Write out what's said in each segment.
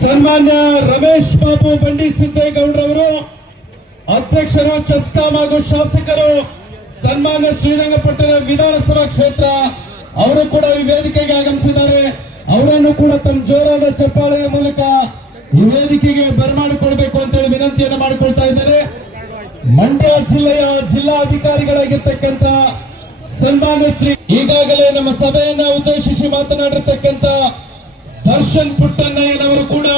ಸನ್ಮಾನ್ಯ ರಮೇಶ್ ಬಾಬು ಬಂಡಿ ಸಿದ್ದೇಗೌಡರವರು ಅಧ್ಯಕ್ಷರು, ಚೆಸ್ಕಾಂ ಹಾಗೂ ಶಾಸಕರು, ಸನ್ಮಾನ್ಯ ಶ್ರೀರಂಗಪಟ್ಟಣ ವಿಧಾನಸಭಾ ಕ್ಷೇತ್ರ ಅವರು ಕೂಡ ಈ ವೇದಿಕೆಗೆ ಆಗಮಿಸಿದ್ದಾರೆ. ಅವರನ್ನು ಕೂಡ ತಮ್ಮ ಜೋರಾದ ಚಪ್ಪಾಳೆಯ ಮೂಲಕ ಈ ವೇದಿಕೆಗೆ ಬರಮಾಡಿಕೊಳ್ಬೇಕು ಅಂತ ಹೇಳಿ ವಿನಂತಿಯನ್ನು ಮಾಡಿಕೊಳ್ತಾ ಇದ್ದಾರೆ. ಮಂಡ್ಯ ಜಿಲ್ಲೆಯ ಜಿಲ್ಲಾಧಿಕಾರಿಗಳಾಗಿರ್ತಕ್ಕಂಥ ಸನ್ಮಾನ್ಯ ಶ್ರೀ ಈಗಾಗಲೇ ನಮ್ಮ ಸಭೆಯನ್ನ ಉದ್ದೇಶಿಸಿ ಮಾತನಾಡಿರ್ತಕ್ಕಂಥ ದರ್ಶನ್ ಪುಟ್ಟಣ್ಣಯ್ಯನವರು ಕೂಡ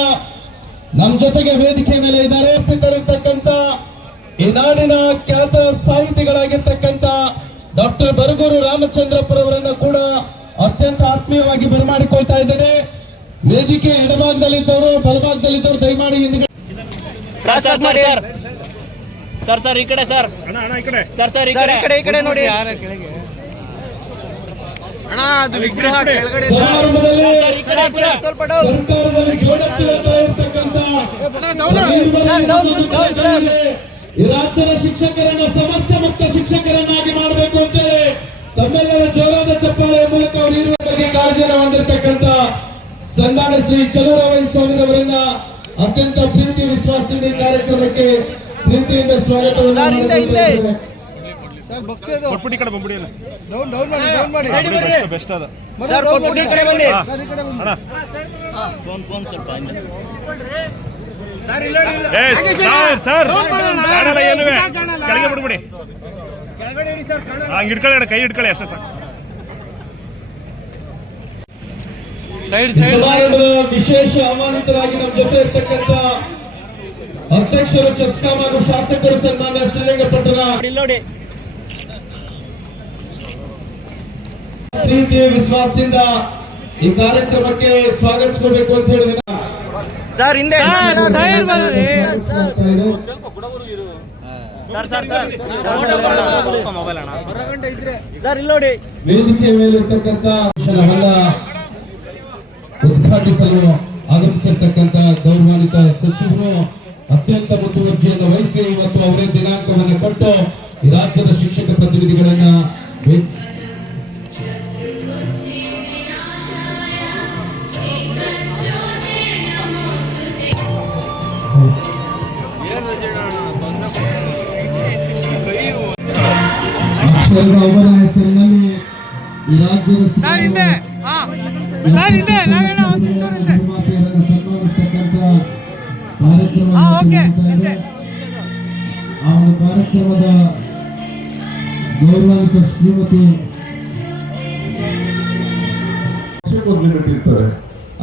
ನಮ್ಮ ಜೊತೆಗೆ ವೇದಿಕೆ ಮೇಲೆ ಇದ್ದಾರೆ. ಉಪಸ್ಥಿತರಿರ್ತಕ್ಕಂಥ ಈ ನಾಡಿನ ಖ್ಯಾತ ಸಾಹಿತಿಗಳಾಗಿರ್ತಕ್ಕಂಥ ಡಾಕ್ಟರ್ ಬರಗೂರು ರಾಮಚಂದ್ರಪ್ಪರವರನ್ನು ಕೂಡ ಅತ್ಯಂತ ಆತ್ಮೀಯವಾಗಿ ಬರಮಾಡಿಕೊಳ್ತಾ ಇದ್ದೇನೆ. ವೇದಿಕೆ ಎಡಭಾಗದಲ್ಲಿದ್ದವರು, ಬಲಭಾಗದಲ್ಲಿದ್ದವರು ದಯಮಾಡಿ ಸರ್ ಈ ಕಡೆ ಸರ್ ಸರ್ ಈ ಕಡೆ ನೋಡಿ. ವಿಗ್ರಹ ಸರ್ಕಾರದಲ್ಲಿ ಜೋಡತ್ತಿರುತ್ತಾ ಇರ್ತಕ್ಕಂಥ ಈ ರಾಜ್ಯದ ಶಿಕ್ಷಕರನ್ನ ಸಮಸ್ಯೆ ಮುಕ್ತ ಶಿಕ್ಷಕರನ್ನಾಗಿ ಮಾಡಬೇಕು ಅಂತೇಳಿ ತಮ್ಮೆಲ್ಲರ ಜೋರಾದ ಚಪ್ಪಾಳೆಯ ಮೂಲಕ ಅವರು ಇರುವ ಬಗ್ಗೆ ಕಾಳಜಿಯನ್ನು ಹೊಂದಿರತಕ್ಕಂಥ ಸನ್ಮಾನ್ಯ ಶ್ರೀ ಚಲುವರಾಯ ಸ್ವಾಮಿರವರನ್ನ ಅತ್ಯಂತ ಪ್ರೀತಿ ವಿಶ್ವಾಸದಿಂದ ಈ ಕಾರ್ಯಕ್ರಮಕ್ಕೆ ಪ್ರೀತಿಯಿಂದ ಸ್ವಾಗತವನ್ನು ಕೈ ಹಿಡ್ಕೊಳ್ಳಿ ಅಷ್ಟೇ ಸಾಕು. ಸಮಾರಂಭದ ವಿಶೇಷ ಆಹ್ವಾನಿತರಾಗಿ ನಮ್ಮ ಜೊತೆ ಇರ್ತಕ್ಕಂಥ ಅಧ್ಯಕ್ಷರು, ಚೆಸ್ಕಾಂ ಹಾಗೂ ಶಾಸಕರು, ಸನ್ಮಾನ್ಯ ಶ್ರೀರಂಗಪಟ್ಟಣ ಪ್ರೀತಿ ವಿಶ್ವಾಸದಿಂದ ಈ ಕಾರ್ಯಕ್ರಮಕ್ಕೆ ಸ್ವಾಗತಿಸಬೇಕು ಅಂತ ಹೇಳಿ ಸರ್ ಹಿಂದೆ ಸರ್ ಇಲ್ಲೋಡಿ ವೇದಿಕೆ ಮೇಲೆ ಇರ್ತಕ್ಕಂಥ ಉದ್ಘಾಟಿಸಲು ಆಗಮಿಸಿರ್ತಕ್ಕಂಥ ಗೌರವಾನ್ವಿತ ಸಚಿವರು ಅತ್ಯಂತ ಮುತುವರ್ಜಿಯನ್ನು ವಹಿಸಿ ಇವತ್ತು ಅವರೇ ದಿನಾಂಕವನ್ನು ಕೊಟ್ಟು ಈ ರಾಜ್ಯದ ಶಿಕ್ಷಕ ಪ್ರತಿನಿಧಿಗಳನ್ನ ಅವರ ಹೆಸರಿನಲ್ಲಿ ಈ ರಾಜ್ಯದ ಸನ್ಮಾನಿಸ್ತಕ್ಕಂಥ ಆ ಒಂದು ಕಾರ್ಯಕ್ರಮದ ಗೌರವಾನ್ವಿತ ಶ್ರೀಮತಿ ಲಿಮಿಟ್ ಇರ್ತದೆ.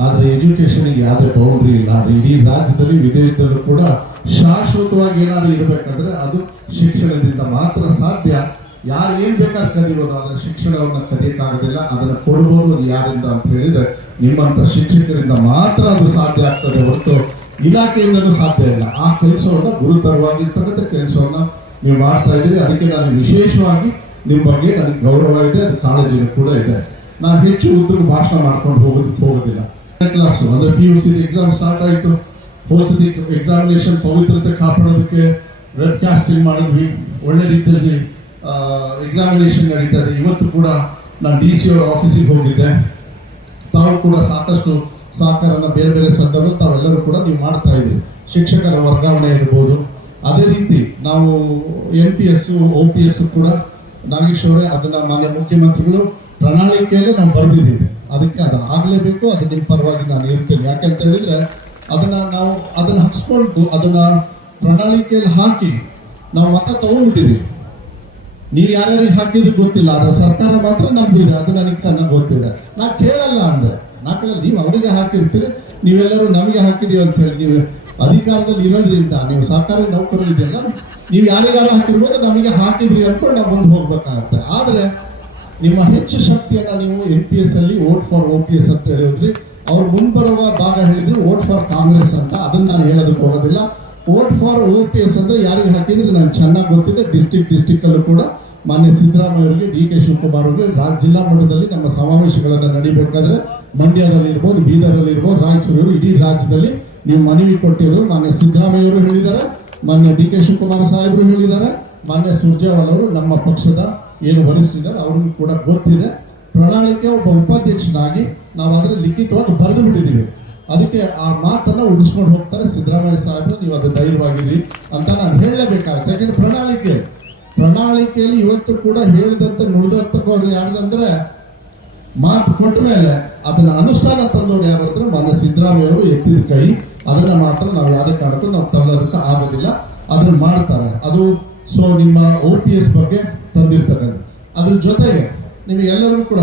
ಆದ್ರೆ ಎಜುಕೇಶನ್ಗೆ ಯಾವುದೇ ಬೌಂಡ್ರಿ ಇಲ್ಲ. ಅದು ಇಡೀ ರಾಜ್ಯದಲ್ಲಿ ವಿದೇಶದಲ್ಲೂ ಕೂಡ ಶಾಶ್ವತವಾಗಿ ಏನಾದ್ರು ಇರಬೇಕಂದ್ರೆ ಅದು ಶಿಕ್ಷಣದಿಂದ ಮಾತ್ರ ಸಾಧ್ಯ. ಯಾರು ಏನ್ ಬೇಕಾದ್ರೆ ಕಲಿಬೋದು, ಅದರ ಶಿಕ್ಷಣವನ್ನ ಕಲಿಯಕ್ಕಾಗೋದಿಲ್ಲ. ಅದನ್ನ ಕೊಡ್ಬೋದು ಯಾರಿಂದ ಅಂತ ಹೇಳಿದ್ರೆ ನಿಮ್ಮಂತ ಶಿಕ್ಷಕರಿಂದ ಮಾತ್ರ ಅದು ಸಾಧ್ಯ ಆಗ್ತದೆ, ಹೊರತು ಇಲಾಖೆಯಿಂದನೂ ಸಾಧ್ಯ ಇಲ್ಲ. ಆ ಕೆಲಸವನ್ನ ಗುರುತರವಾಗಿರ್ತಕ್ಕಂಥ ಕೆಲಸವನ್ನ ನೀವು ಮಾಡ್ತಾ ಇದ್ದೀರಿ. ಅದಕ್ಕೆ ನಾನು ವಿಶೇಷವಾಗಿ ನಿಮ್ಮ ಬಗ್ಗೆ ನನಗೆ ಗೌರವ ಇದೆ, ಅದು ಕಾಳಜಿನೂ ಕೂಡ ಇದೆ. ನಾನು ಹೆಚ್ಚು ಉದ್ದಕ್ಕೆ ಭಾಷಣ ಮಾಡ್ಕೊಂಡು ಹೋಗೋದಿಲ್ಲ. ಕ್ಲಾಸ್ ಅಂದ್ರೆ PUC ಎಕ್ಸಾಮ್ ಸ್ಟಾರ್ಟ್ ಆಯಿತು. ಹೋಸದಿ ಎಕ್ಸಾಮಿನೇಷನ್ ಪವಿತ್ರತೆ ಕಾಪಾಡೋದಕ್ಕೆ ರೆಡ್ ಕಾಸ್ಟಿಂಗ್ ಮಾಡಿದ್ವಿ. ಒಳ್ಳೆ ರೀತಿಯಲ್ಲಿ ಎಕ್ಸಾಮಿನೇಷನ್ ನಡೀತದೆ. ಇವತ್ತು ಕೂಡ ನಾನು DC ಅವರ ಆಫೀಸಿಗೆ ಹೋಗಿದ್ದೆ. ತಾವು ಕೂಡ ಸಾಕಷ್ಟು ಸಹಕಾರನ ಬೇರೆ ಬೇರೆ ಸಂದರ್ಭ ತಾವೆಲ್ಲರೂ ಕೂಡ ನೀವು ಮಾಡ್ತಾ ಇದ್ದೀವಿ. ಶಿಕ್ಷಕರ ವರ್ಗಾವಣೆ ಇರ್ಬೋದು. ಅದೇ ರೀತಿ ನಾವು NPS OPS ಕೂಡ ನಾಗೇಶ್ವರೇ ಅದನ್ನ ಮಾನ್ಯ ಮುಖ್ಯಮಂತ್ರಿಗಳು ಪ್ರಣಾಳಿಕೆಯಲ್ಲಿ ನಾವು ಬರೆದಿದ್ದೀವಿ. ಅದಕ್ಕೆ ಅದು ಆಗ್ಲೇಬೇಕು. ಅದು ನಿಮ್ಮ ಪರವಾಗಿ ನಾನು ಹೇಳ್ತೀನಿ. ಯಾಕಂತ ಹೇಳಿದ್ರೆ ಅದನ್ನ ಹಚ್ಕೊಂಡು ಅದನ್ನ ಪ್ರಣಾಳಿಕೆಯಲ್ಲಿ ಹಾಕಿ ನಾವು ಮತ ತಗೊಂಡ್ಬಿಟ್ಟಿದೀವಿ. ನೀವು ಯಾರ್ಯಾರಿಗೆ ಹಾಕಿದ್ರು ಗೊತ್ತಿಲ್ಲ, ಆದ್ರೆ ಸರ್ಕಾರ ಮಾತ್ರ ನಮ್ದಿದೆ. ಅದು ನನಗೆ ಚೆನ್ನಾಗಿ ಗೊತ್ತಿದೆ. ನಾ ಕೇಳಲ್ಲ ಅಂದೆ, ನೀವು ಅವರಿಗೆ ಹಾಕಿರ್ತೀರಿ, ನೀವೆಲ್ಲರೂ ನಮಗೆ ಹಾಕಿದೀವಿ ಅಂತ ಹೇಳಿ ನೀವು ಅಧಿಕಾರದಲ್ಲಿ ಇರೋದ್ರಿಂದ, ನೀವು ಸರ್ಕಾರಿ ನೌಕರರು ಇದೆಯಲ್ಲ, ನೀವು ಯಾರಿಗಾರು ಹಾಕಿರ್ಬೋದು, ನಮಗೆ ಹಾಕಿದ್ರಿ ಅನ್ಕೊಂಡು ನಾವು ಬಂದು ಹೋಗ್ಬೇಕಾಗತ್ತೆ. ಆದ್ರೆ ನಿಮ್ಮ ಹೆಚ್ಚು ಶಕ್ತಿಯನ್ನ ನೀವು NPS ಅಲ್ಲಿ ವೋಟ್ ಫಾರ್ OPS ಅಂತ ಹೇಳಿದ್ರಿ. ಅವ್ರು ಮುಂಬರುವ ಭಾಗ ಹೇಳಿದ್ರು ವೋಟ್ ಫಾರ್ ಕಾಂಗ್ರೆಸ್ ಅಂತ. ಅದನ್ನ ನಾನು ಹೇಳೋದಕ್ಕೆ ಹೋಗೋದಿಲ್ಲ. ವೋಟ್ ಫಾರ್ OPS ಅಂದ್ರೆ ಯಾರಿಗೆ ಹಾಕಿದ್ರೆ ನಾನು ಚೆನ್ನಾಗಿ ಗೊತ್ತಿದೆ. ಡಿಸ್ಟಿಕ್ ಅಲ್ಲೂ ಕೂಡ ಮಾನ್ಯ ಸಿದ್ದರಾಮಯ್ಯ ಅವರಿಗೆ, DK ಶಿವಕುಮಾರ್ ಅವರಿಗೆ ಜಿಲ್ಲಾ ಮಟ್ಟದಲ್ಲಿ ನಮ್ಮ ಸಮಾವೇಶಗಳನ್ನ ನಡೀಬೇಕಾದ್ರೆ ಮಂಡ್ಯದಲ್ಲಿ ಇರ್ಬೋದು, ಬೀದರಲ್ಲಿ ಇರ್ಬೋದು, ರಾಯಚೂರು, ಇಡೀ ರಾಜ್ಯದಲ್ಲಿ ನೀವು ಮನವಿ ಕೊಟ್ಟಿರೋದು ಮಾನ್ಯ ಸಿದ್ದರಾಮಯ್ಯ ಅವರು ಹೇಳಿದ್ದಾರೆ, ಮಾನ್ಯ DK ಶಿವಕುಮಾರ್ ಸಾಹೇಬರು ಹೇಳಿದ್ದಾರೆ, ಮಾನ್ಯ ಸುರ್ಜೇವಾಲ್ ಅವರು ನಮ್ಮ ಪಕ್ಷದ ಏನು ವರಿಷ್ಠರಿದ್ದಾರೆ ಅವ್ರಿಗೂ ಕೂಡ ಗೊತ್ತಿದೆ. ಪ್ರಣಾಳಿಕೆ ಒಬ್ಬ ಉಪಾಧ್ಯಕ್ಷನಾಗಿ ನಾವು ಅದರಲ್ಲಿ ಲಿಖಿತವಾಗಿ ಬರೆದು ಬಿಟ್ಟಿದ್ದೀವಿ. ಅದಕ್ಕೆ ಆ ಮಾತನ್ನ ಉಳಿಸ್ಕೊಂಡು ಹೋಗ್ತಾರೆ ಸಿದ್ದರಾಮಯ್ಯ ಸಾಹೇಬ್ರು. ನೀವು ಅದು ಧೈರ್ಯವಾಗಿರಿ ಅಂತ ನಾನು ಹೇಳಲೇಬೇಕಾಗುತ್ತೆ. ಯಾಕಂದ್ರೆ ಪ್ರಣಾಳಿಕೆಯಲ್ಲಿ ಇವತ್ತು ಕೂಡ ಹೇಳಿದಂತೆ ನುಡಿದಂತವ್ರು ಯಾರ್ದಂದ್ರೆ ಮಾತು ಕೊಟ್ಟ ಮೇಲೆ ಅದನ್ನ ಅನುಷ್ಠಾನ ತಂದವರು ಯಾರಂದ್ರೆ ಮೊನ್ನೆ ಸಿದ್ದರಾಮಯ್ಯ ಅವರು ಎತ್ತಿದ ಕೈ. ಅದನ್ನ ಮಾತ್ರ ನಾವು ಯಾವುದೇ ಕಾರಣಕ್ಕೂ ನಾವು ತಗೊಳ್ಳೋದಕ್ಕೆ ಆಗೋದಿಲ್ಲ. ಅದನ್ನ ಮಾಡ್ತಾರೆ. ಅದು ಸೊ ನಿಮ್ಮ OPS ಬಗ್ಗೆ ತಂದಿರ್ತಕ್ಕಂಥ ಅದ್ರ ಜೊತೆಗೆ ನಿಮಗೆಲ್ಲರಿಗೂ ಕೂಡ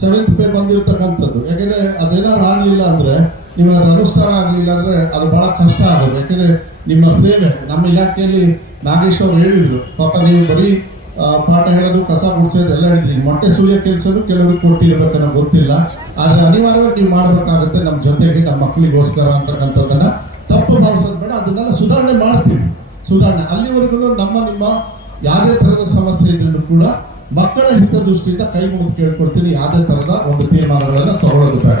ಸೆವೆಂತ್ ಪೇ ಬಂದಿರತಕ್ಕಂಥದ್ದು. ಯಾಕಂದ್ರೆ ಅದೇನಾದ್ರು ಆಗಲಿಲ್ಲ ಅಂದ್ರೆ ನಿಮಗೆ ಅದು ಅನುಷ್ಠಾನ ಆಗಲಿಲ್ಲ ಅಂದ್ರೆ ಅದು ಬಹಳ ಕಷ್ಟ ಆಗೋದು. ಯಾಕಂದ್ರೆ ನಿಮ್ಮ ಸೇವೆ ನಮ್ಮ ಇಲಾಖೆಯಲ್ಲಿ ನಾಗೇಶ್ ಅವರು ಹೇಳಿದ್ರು, ಪಾಪ ನೀವು ಬರೀ ಪಾಠ ಹೇಳೋದು, ಕಸ ಗುಡಿಸೋದು ಎಲ್ಲ ಹೇಳಿದ್ರಿ. ಮೊಟ್ಟೆ ಸುಳಿಯೋ ಕೆಲಸನೂ ಕೆಲವರಿಗೆ ಕೊಟ್ಟಿರ್ಬೇಕನ್ನೋ ಗೊತ್ತಿಲ್ಲ. ಆದ್ರೆ ಅನಿವಾರ್ಯವಾಗಿ ನೀವು ಮಾಡಬೇಕಾಗುತ್ತೆ ನಮ್ಮ ಜೊತೆಗೆ, ನಮ್ಮ ಮಕ್ಕಳಿಗೋಸ್ಕರ ಅಂತಕ್ಕಂಥದ್ದನ್ನ ತಪ್ಪು ಭಾವಿಸೋದು ಬೇಡ. ಅದನ್ನೆಲ್ಲ ಸುಧಾರಣೆ ಮಾಡ್ತೀವಿ. ಅಲ್ಲಿವರೆಗೂ ನಿಮ್ಮ ಯಾವುದೇ ತರದ ಸಮಸ್ಯೆ ಇದ್ರೂ ಕೂಡ ಮಕ್ಕಳ ಹಿತದೃಷ್ಟಿಯಿಂದ ಕೈ ಮುಗಿದು ಕೇಳ್ಕೊಳ್ತೀನಿ. ಯಾವುದೇ ತರದ ಒಂದು ತೀರ್ಮಾನಗಳನ್ನ ತಗೊಳ್ಳೋದು ಬೇಡ.